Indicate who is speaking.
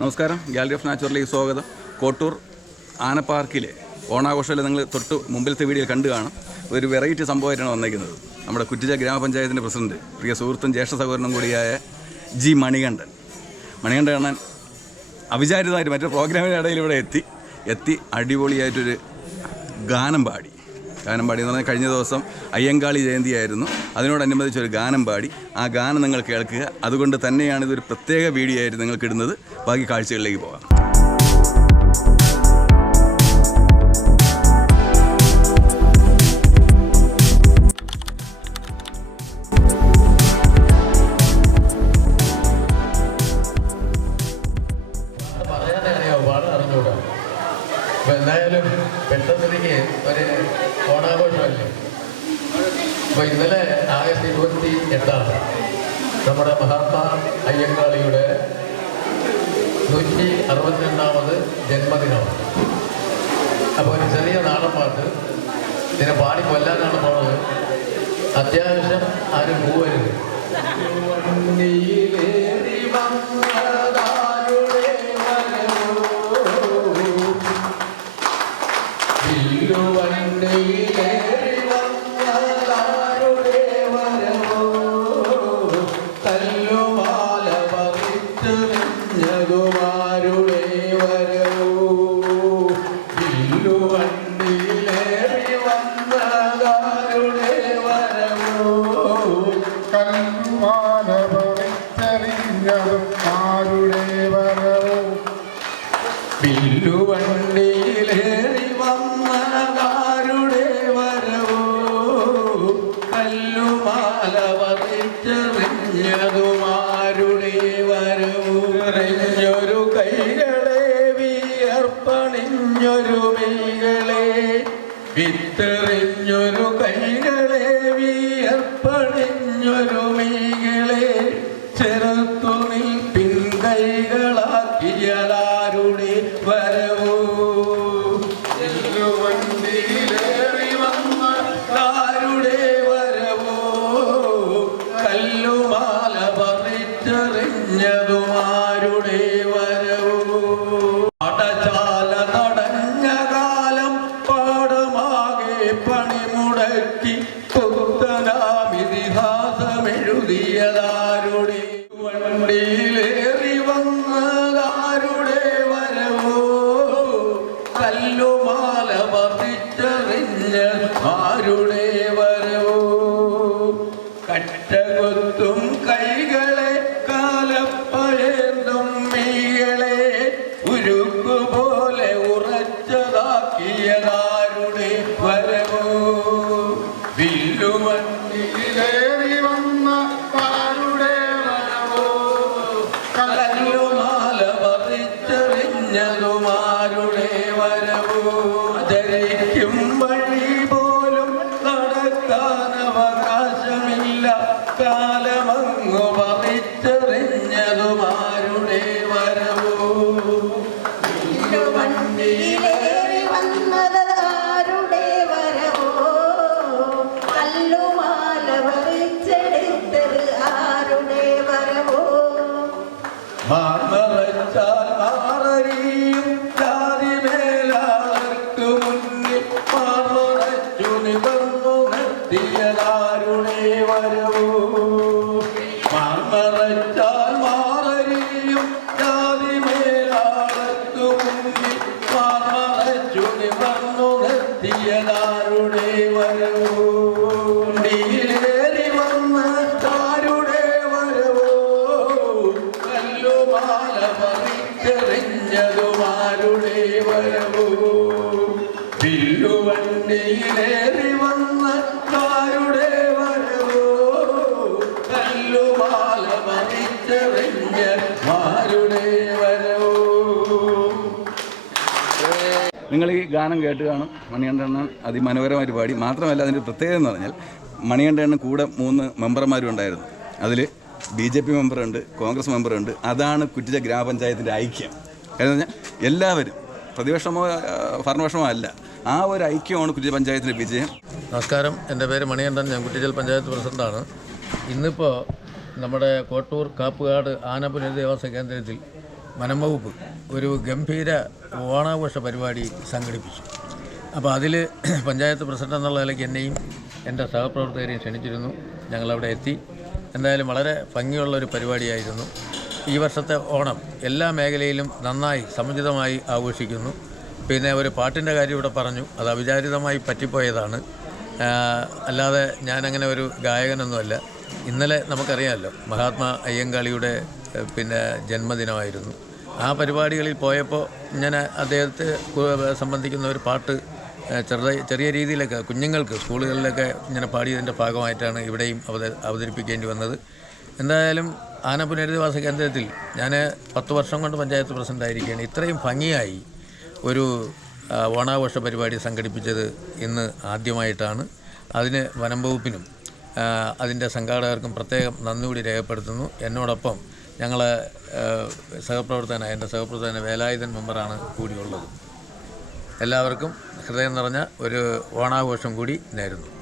Speaker 1: നമസ്കാരം. Gallery of നാച്ചുറലിലേക്ക് സ്വാഗതം. കോട്ടൂർ ആനപ്പാർക്കിലെ ഓണാഘോഷത്തിൽ നിങ്ങൾ തൊട്ട് മുമ്പിലത്തെ വീഡിയോ കണ്ടു കാണും. ഒരു വെറൈറ്റി സംഭവമായിട്ടാണ് വന്നേക്കുന്നത്. നമ്മുടെ കുറ്റിച്ച ഗ്രാമപഞ്ചായത്തിന്റെ പ്രസിഡന്റ് പ്രിയ സുഹൃത്തും ജ്യേഷ്ഠ സഹോദരനും കൂടിയായ ജി മണികണ്ഠൻ. മണികണ്ഠൻ കാണാൻ അവിചാരിതമായിട്ട് മറ്റൊരു പ്രോഗ്രാമിന്റെ ഇടയിൽ ഇവിടെ എത്തി. എത്തി അടിപൊളിയായിട്ടൊരു ഗാനം പാടി. ഗാനം പാടി എന്ന് പറഞ്ഞാൽ കഴിഞ്ഞ ദിവസം അയ്യങ്കാളി ജയന്തിയായിരുന്നു. അതിനോടനുബന്ധിച്ച് ഒരു ഗാനം പാടി. ആ ഗാനം നിങ്ങൾ കേൾക്കുക. അതുകൊണ്ട് തന്നെയാണ് ഇതൊരു പ്രത്യേക വീഡിയോ ആയിട്ട് നിങ്ങൾക്ക് ഇടുന്നത് ബാക്കി കാഴ്ചകളിലേക്ക് പോകാം.
Speaker 2: അപ്പൊ എന്തായാലും പെട്ടെന്നൊരിക്കെ ഒരു ഓണാഘോഷമല്ലേ? അപ്പൊ ഇന്നലെ ആഗസ്റ്റ് ഇരുപത്തി എട്ടാണ് നമ്മുടെ മഹാത്മാ അയ്യങ്കാളിയുടെ നൂറ്റി അറുപത്തിരണ്ടാമത് ജന്മദിനമാണ് അപ്പോൾ ഒരു ചെറിയ നാടൻ പാട്ട്. ഇതിനെ പാടി കൊല്ലാനാണ് പോണത്. അത്യാവശ്യം ആരും പോവരുത്. വില്ലുവണ്ടിയിലേറി കറ്റകൊത്തും കൈകളെ കാലപ്പഴന്തും മീകളെ ഉരുക്കുപോലെ ഉറച്ചതാക്കിയതാരുടെ വരവോ? വില്ലുവണ്ടി മാർമറച്ചാൽ മാറരിയും ജാതി മേലാളർക്ക് മുന്നിൽ മാർമറച്ചു നിവർന്നു നിർത്തിയതാരുടെ വരവോ മാർമറച്ചാൽ മാറരിയും ജാതി മേലാളർക്ക് മുന്നിൽ വില്ലുവണ്ടിയിലേറി വന്ന വരവോ?
Speaker 1: നിങ്ങൾ ഈ ഗാനം കേട്ട് കാണും. മണികണ്ഠണ്ണൻ അതിമനോഹരമായിട്ട് പാടി. മാത്രമല്ല അതിന്റെ പ്രത്യേകത എന്ന് പറഞ്ഞാൽ മണികണ്ഠണ്ണൻ കൂടെ മൂന്ന് മെമ്പർമാരും ഉണ്ടായിരുന്നു. അതിൽ ബി ജെ പി മെമ്പറുണ്ട് കോൺഗ്രസ് മെമ്പറുണ്ട്. അതാണ് കുറ്റിച്ച ഗ്രാമപഞ്ചായത്തിന്റെ ഐക്യം. എന്ന് പറഞ്ഞാൽ എല്ലാവരും പ്രതിപക്ഷമോ ഭരണപക്ഷമോ അല്ല. ആ ഒരു ഐക്യമാണ് കുറ്റി പഞ്ചായത്തിന്റെ വിജയം.
Speaker 2: നമസ്കാരം. എന്റെ പേര് മണികണ്ഠൻ. ഞാൻ കുറ്റിച്ചൽ പഞ്ചായത്ത് പ്രസിഡന്റാണ് ഇന്നിപ്പോൾ നമ്മുടെ കോട്ടൂർ കാപ്പുകാട് ആന പുനരധിവാസ കേന്ദ്രത്തിൽ
Speaker 3: വനംവകുപ്പ് ഒരു ഗംഭീര ഓണാഘോഷ പരിപാടി സംഘടിപ്പിച്ചു. അപ്പോൾ അതിൽ പഞ്ചായത്ത് പ്രസിഡന്റ് എന്നുള്ള നിലയ്ക്ക് എന്നെയും എന്റെ സഹപ്രവർത്തകരെയും ക്ഷണിച്ചിരുന്നു. ഞങ്ങളവിടെ എത്തി. എന്തായാലും വളരെ ഭംഗിയുള്ള ഒരു പരിപാടിയായിരുന്നു. ഈ വർഷത്തെ ഓണം എല്ലാ മേഖലയിലും നന്നായി സമുചിതമായി ആഘോഷിക്കുന്നു. പിന്നെ ഒരു പാട്ടിന്റെ കാര്യം ഇവിടെ പറഞ്ഞു. അത് അവിചാരിതമായി പറ്റിപ്പോയതാണ്. അല്ലാതെ ഞാനങ്ങനെ ഒരു ഗായകനൊന്നുമല്ല. ഇന്നലെ നമുക്കറിയാമല്ലോ മഹാത്മാ അയ്യങ്കാളിയുടെ പിന്നെ ജന്മദിനമായിരുന്നു. ആ പരിപാടികളിൽ പോയപ്പോൾ ഞാൻ അദ്ദേഹത്തെ സംബന്ധിക്കുന്ന ഒരു പാട്ട് ചെറുതായി ചെറിയ രീതിയിലൊക്കെ കുഞ്ഞുങ്ങൾക്ക് സ്കൂളുകളിലൊക്കെ ഇങ്ങനെ പാടിയതിന്റെ ഭാഗമായിട്ടാണ് ഇവിടെയും അവത അവതരിപ്പിക്കേണ്ടി വന്നത്. എന്തായാലും ആന പുനരധിവാസ കേന്ദ്രത്തിൽ ഞാൻ പത്ത് വർഷം കൊണ്ട് പഞ്ചായത്ത് പ്രസിഡന്റ് ആയിരിക്കുകയാണ് ഇത്രയും ഭംഗിയായി ഒരു ഓണാഘോഷ പരിപാടി സംഘടിപ്പിച്ചത് ഇന്ന് ആദ്യമായിട്ടാണ്. അതിന് വനം വകുപ്പിനും അതിന്റെ സംഘാടകർക്കും പ്രത്യേകം നന്ദി കൂടി രേഖപ്പെടുത്തുന്നു. എന്നോടൊപ്പം ഞങ്ങൾ സഹപ്രവർത്തകനായ എന്റെ സഹപ്രവർത്തകന വേലായുധൻ മെമ്പറാണ് കൂടിയുള്ളത്. എല്ലാവർക്കും ഹൃദയം നിറഞ്ഞ ഒരു ഓണാഘോഷം കൂടി നേരുന്നു.